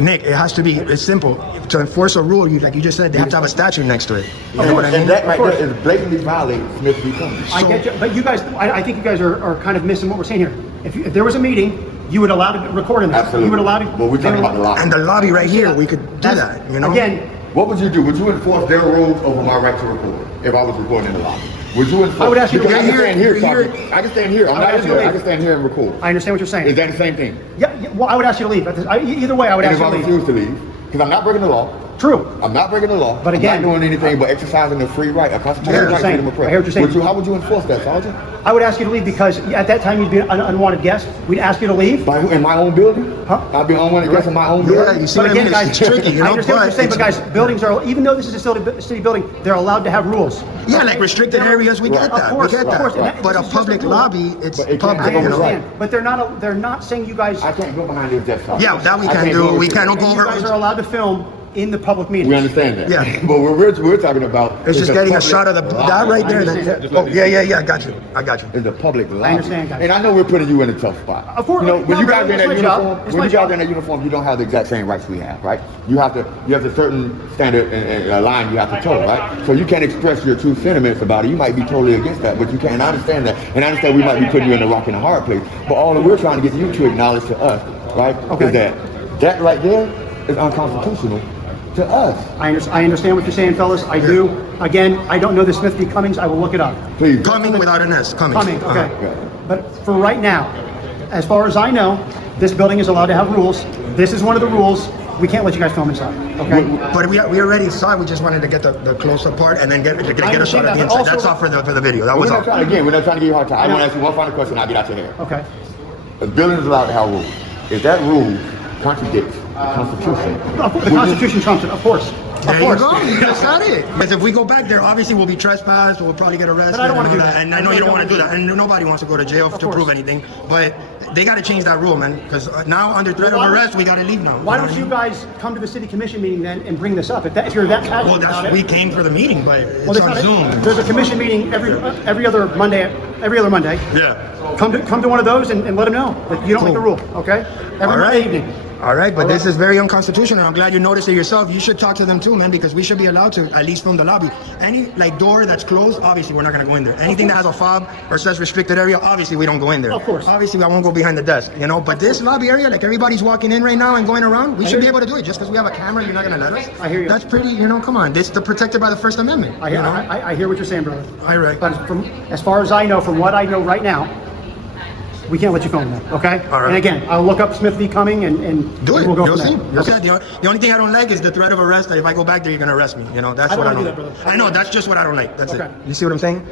Nick, it has to be, it's simple. To enforce a rule, like you just said, they have to have a statue next to it. You know what I mean? And that right there is blatantly violating Smith v. Cummings. I get you, but you guys, I think you guys are kind of missing what we're saying here. If there was a meeting, you would allow to record in this. Absolutely. You would allow to. But we're talking about the lobby. And the lobby right here, we could do that, you know? Again, What would you do? Would you enforce their rules over my right to record if I was recording in the lobby? Would you enforce? I would ask you to Because I can hear- stand here hear- talking. I can stand here. I'm I would not ask in you to there. I leave. can stand here and record. I understand what you're saying. Is that the same thing? Yeah, well, I would ask you to leave. Either way, I would And ask if you I to leave. refuse to leave, because I'm not breaking the law. True. I'm not breaking the law. But again- I'm not doing anything but exercising the free right, a constitutional Yeah, right, saying- freedom of press. I hear what you're saying. How would you enforce that, Sergeant? I would ask you to leave because at that time you'd be an unwanted guest. We'd ask you to leave. In my own building? Huh? I'd be unwanted guest in my own Yeah, building? you see But what I again, mean? guys, It's tricky, you I know? understand what you're saying, but it's- guys, buildings are, even though this is a city building, they're allowed to have rules. Yeah, like restricted areas, we get Of that, course, we get of course, and that. that- But a this is just public a rule. lobby, it's But it can't public, I go you know? understand, but they're not saying you guys. I can't go behind this desk. Yeah, that we I can can't do. go We over cannot there. go You guys are over. allowed to film in the public meetings. We understand that. Yeah. But what we're talking about It's just is getting a public shot of the, lobby. that right there. understand. Oh, yeah, I got you. I got you. Is the public lobby. understand, guys. And I know we're putting you in a tough spot. Of course. You know, when No, you bro, guys are in it's that my job. uniform, It's when my you guys job. are in that uniform, you don't have the exact same rights we have, right? You have a certain standard and line you have to toe, right? So you can't express your true sentiments about it. You might be totally against that, but you can't understand that. And I understand we might be putting you in a rock and a hard place. But all that we're trying to get you to acknowledge to us, right, Okay. is that right there is unconstitutional to us. I understand what you're saying, fellas. I do. Again, I don't know the Smith v. Cummings. I will look it up. Please. Coming without an S, coming. Cummings, okay. Yeah. But for right now, as far as I know, this building is allowed to have rules. This is one of the rules. We can't let you guys film inside, okay? But we already saw it. We just wanted to get the close-up part and then get a shot understand of the that, but inside. That's also- all for the video. That We're was not all. trying, again, we're not trying to give you a hard time. I know. want to ask you one final question. I'll get out your hair. Okay. A building is allowed to have rules. If that rule contradicts the Constitution, The Constitution trumps it, of course. There Of you course. go. You just said it. Because if we go back there, obviously we'll be trespassed. We'll probably get arrested. But I don't wanna and do all that. And I know you don't want to do that. And nobody wants to go to jail to course. prove anything. But they got to change that rule, man. Because now under threat of Why don't- arrest, we got to leave now. Why know don't what you I mean? guys come to the city commission meeting then and bring this up? If you're that passionate Well, about that's it. we came for the meeting, but Well, it's that's on not it. Zoom. There's a commission meeting every other Monday. Yeah. Come to one of those and let them know that you don't like the rule, okay? Every All Monday right. evening. All right, but All this right. is very unconstitutional. I'm glad you noticed it yourself. You should talk to them too, man, because we should be allowed to at least film the lobby. Any door that's closed, obviously we're not gonna go in there. Anything that has a fob or says restricted area, obviously we don't go in there. Of course. Obviously I won't go behind the desk, you know. But this lobby area, like everybody's walking in right now and going around, we should hear be you. able to do it. Just because we have a camera, you're not gonna let us. I hear you. That's pretty, you know. Come on, this is protected by the First Amendment. I hear, you know? I hear what you're saying, brother. All right. But as far as I know, from what I know right now, we can't let you film that, okay? All right. And again, I'll look up Smith v. Cumming and Do it. we'll go You'll from see. there. You'll Okay. see. The only thing I don't like is the threat of arrest. That if I go back there, you're gonna arrest me. You know, that's I don't what I wanna don't. do that, brother. I know. That's just what I don't like. That's Okay. it. You see what I'm saying?